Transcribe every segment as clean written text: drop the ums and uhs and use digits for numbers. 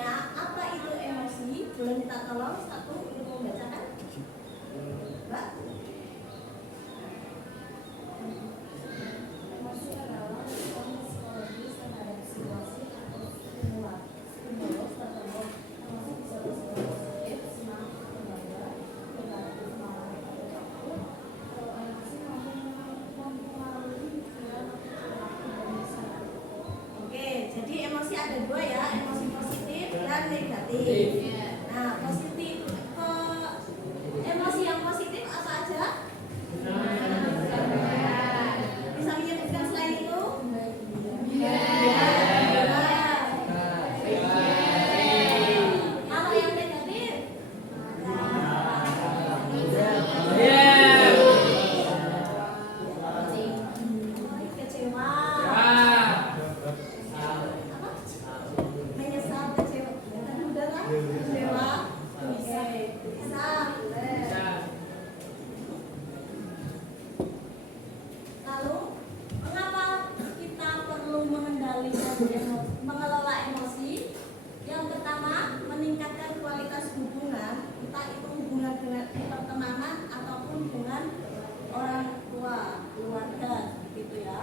selanjutnya, apa itu emosi? Boleh minta tolong satu untuk membacakan? Mbak? Emosi adalah respon psikologis terhadap situasi atau stimulus tertentu. Emosi bisa bersifat positif, senang, bangga, negatif, marah, atau takut. Kalau emosi mampu mempengaruhi pikiran atau perilaku manusia. Oke, jadi emosi ada dua ya, emosi positif dan negatif. Nah, positif, emosi yang positif apa aja? Bisa menyebutkan selain itu? Kalau yang negatif? Kecewa. Menyesal, kecewa. Udah kan? Kecewa. Oke, bisa. Lalu, mengapa kita perlu mengelola emosi? Yang pertama, meningkatkan kualitas hubungan, entah itu hubungan dengan pertemanan ataupun dengan orang tua, keluarga, gitu ya.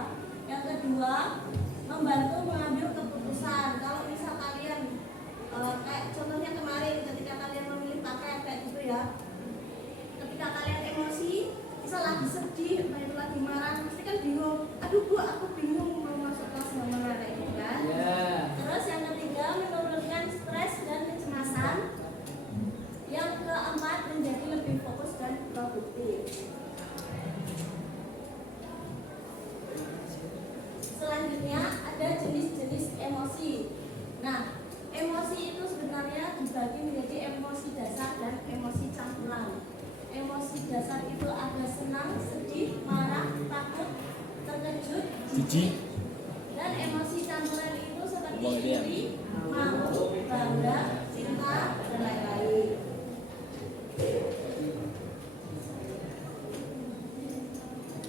Yang kedua, membantu mengambil keputusan. Kalau misal kalian, kayak contohnya kemarin ketika kalian memilih pakaian kayak gitu ya, ketika kalian emosi, misal lagi sedih, entah itu lagi marah, pasti kan bingung. Aduh bu, aku bingung mau masuk kelas yang mana kayak gitu kan. Terus yang ketiga, menurunkan stres dan kecemasan. Yang keempat, menjadi lebih fokus dan produktif. Selanjutnya ada jenis-jenis emosi. Nah, emosi itu sebenarnya dibagi menjadi emosi dasar dan emosi campuran. Emosi dasar itu ada senang, sedih, marah, takut, terkejut, jijik. Dan emosi campuran itu seperti iri, malu, bangga, cinta, dan lain-lain.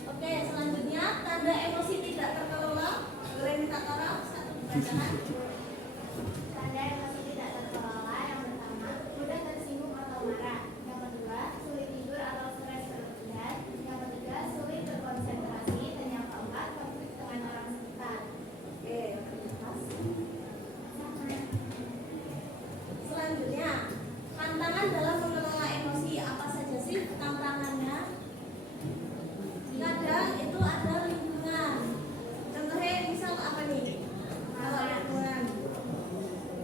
Oke, selanjutnya tanda emosi tidak terkelola. Boleh minta tolong satu bacaan. Tanda emosi tidak terkelola yang pertama, mudah tersinggung atau marah. Yang kedua, sulit tidur atau stres berlebihan. Yang ketiga, sulit berkonsentrasi. Dan yang keempat, konflik dengan orang sekitar. Oke, selanjutnya, tantangan dalam mengelola emosi apa saja sih tantangannya? Kadang itu ada lingkungan. Contohnya misal apa nih? Kalau lingkungan,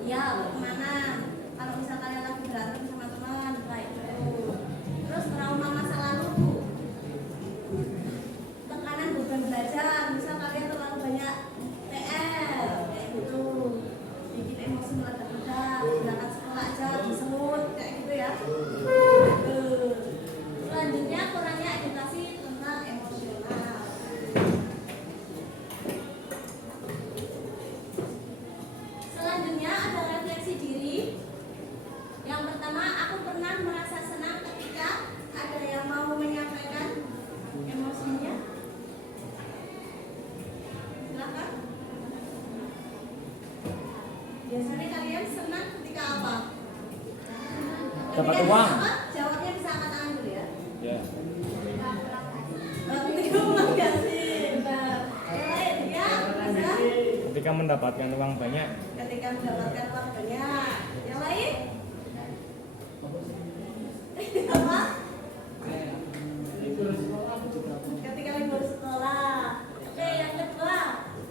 ya pertemanan. Kalau misal kalian lagi berantem sama teman, kayak gitu. Terus trauma masa lalu, tekanan beban belajar. Misal kalian terlalu banyak PR, kayak gitu. Bikin emosi meledak-ledak. Berangkat sekolah aja disemut, kayak gitu ya. Selanjutnya kurangnya edukasi tentang emosional. Selanjutnya ada refleksi diri. Yang pertama, aku pernah merasa senang ketika ada yang mau menyampaikan emosinya. Silakan. Biasanya kalian senang ketika apa? Dapat Ketika uang. apa? Jawabnya bisa angkat tangan dulu ya. Ya. Ketika uang kasih. Benar. Yang lain ya, bisa. Ketika mendapatkan uang banyak. Ketika mendapatkan uang banyak. Yang lain? Apa? Ketika libur sekolah. Oke, yang kedua,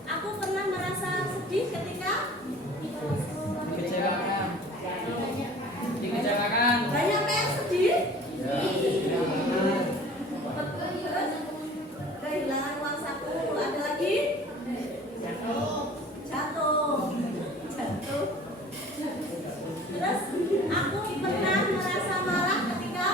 aku pernah merasa sedih ketika Dikecewakan. banyak yang sedih. Terus kehilangan uang saku. Ada lagi? Jatuh. Terus aku pernah merasa marah ketika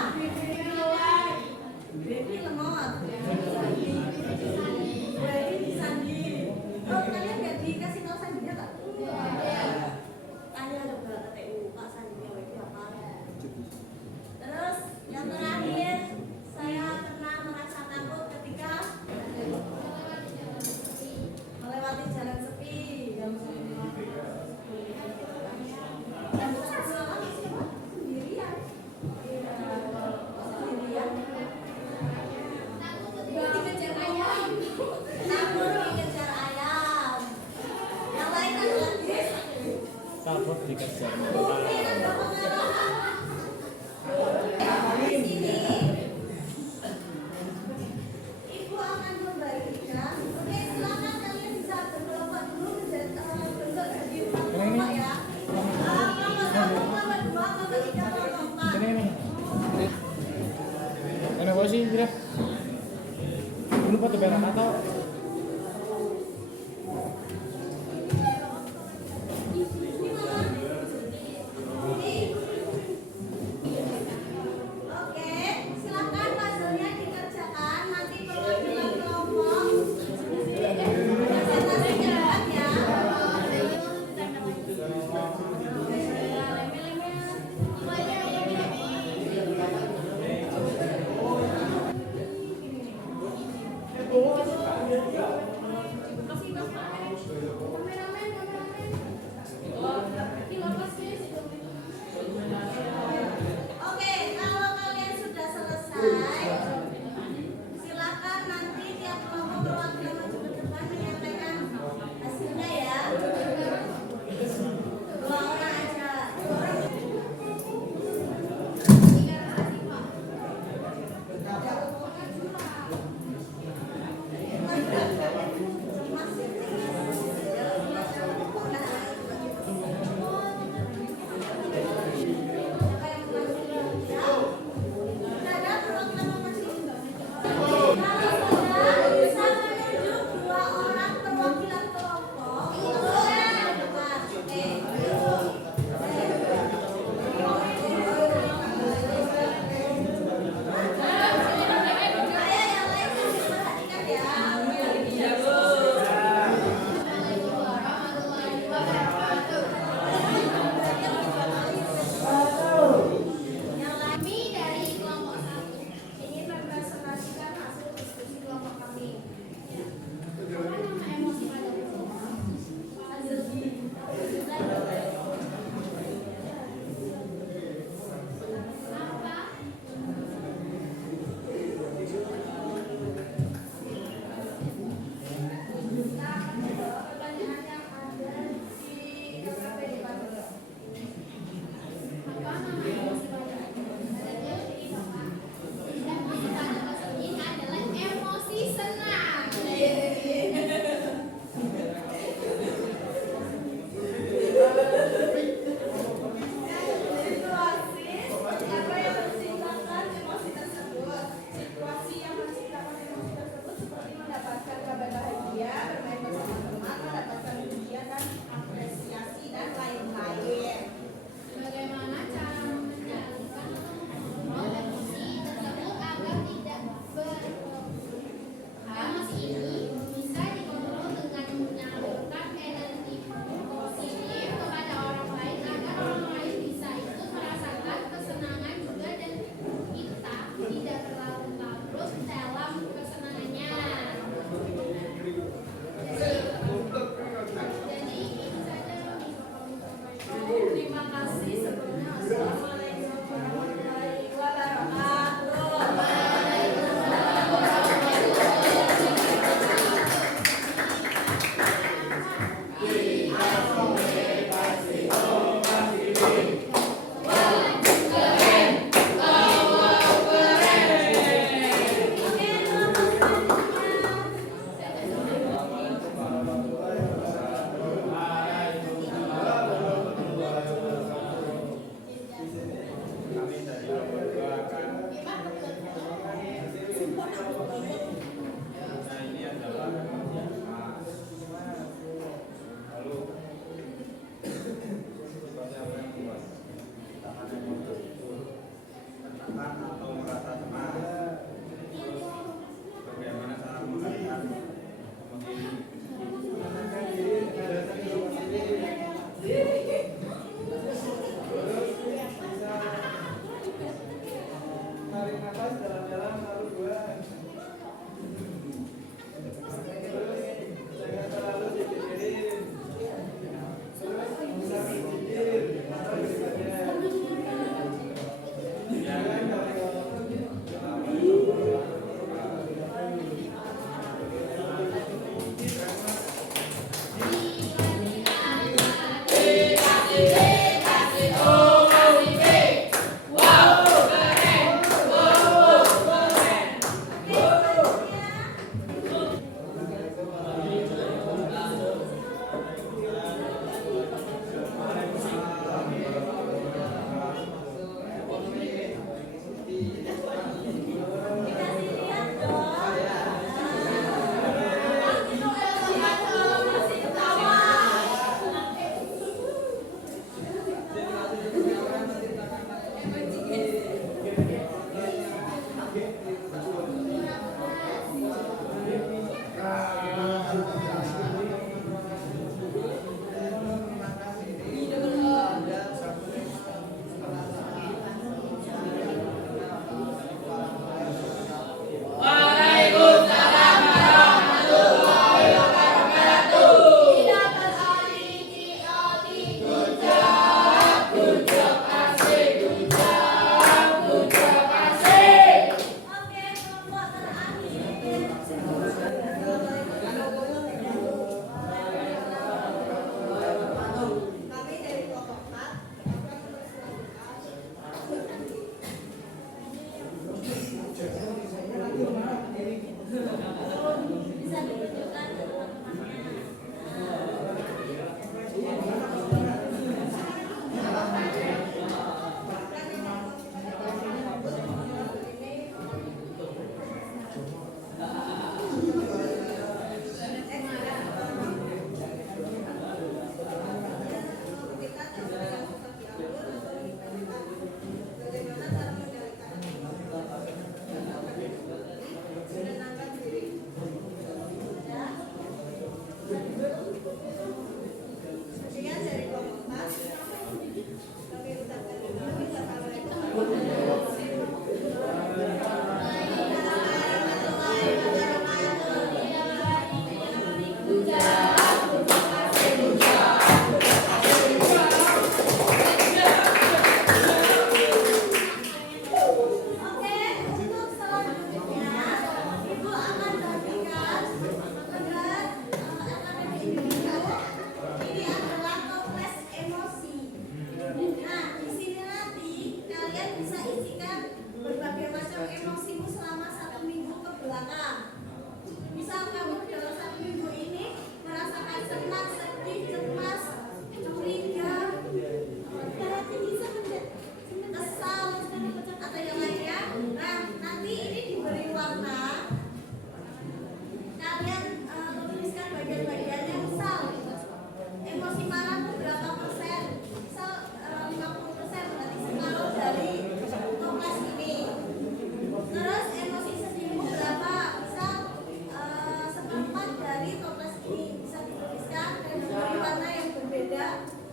takut dikejar mental. Di sini Ibu akan membagikan. Oke, silakan kalian bisa berkelompok dulu menjadi bentuk jadi kelompok ya. Kelompok satu, kelompok dua, kelompok tiga, kelompok empat. Ini. Mana gua sih, Dre? Ini foto berak atau Ini mama.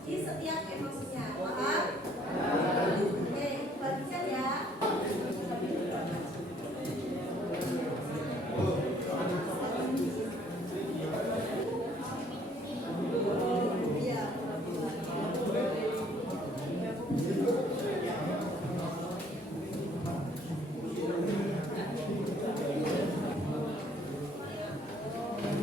di setiap emosinya. Paham? Oke, bagikan ya. Iya.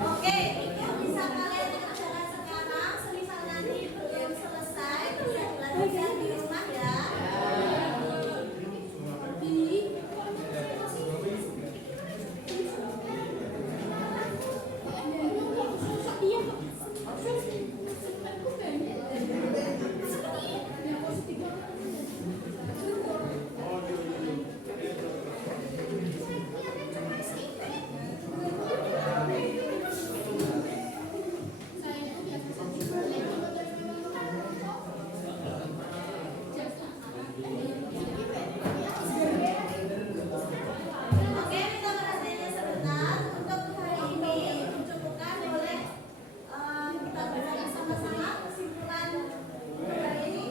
Oke, itu bisa kalian kerjakan sekarang. Semisal nanti belum selesai, bisa dilanjutkan di rumah ya. Oke, kita perhatiannya sebentar. Untuk hari ini mencukupkan, boleh kita bacakan sama-sama kesimpulan hari ini.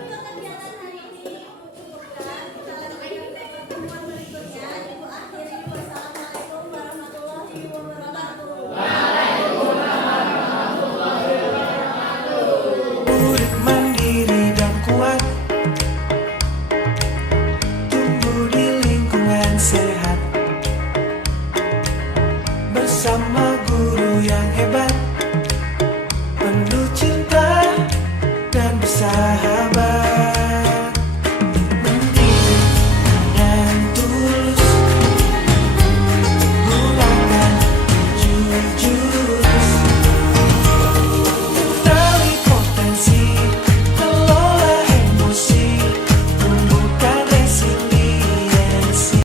Untuk kegiatan hari ini mencukupkan. Kita lanjutkan ke pertemuan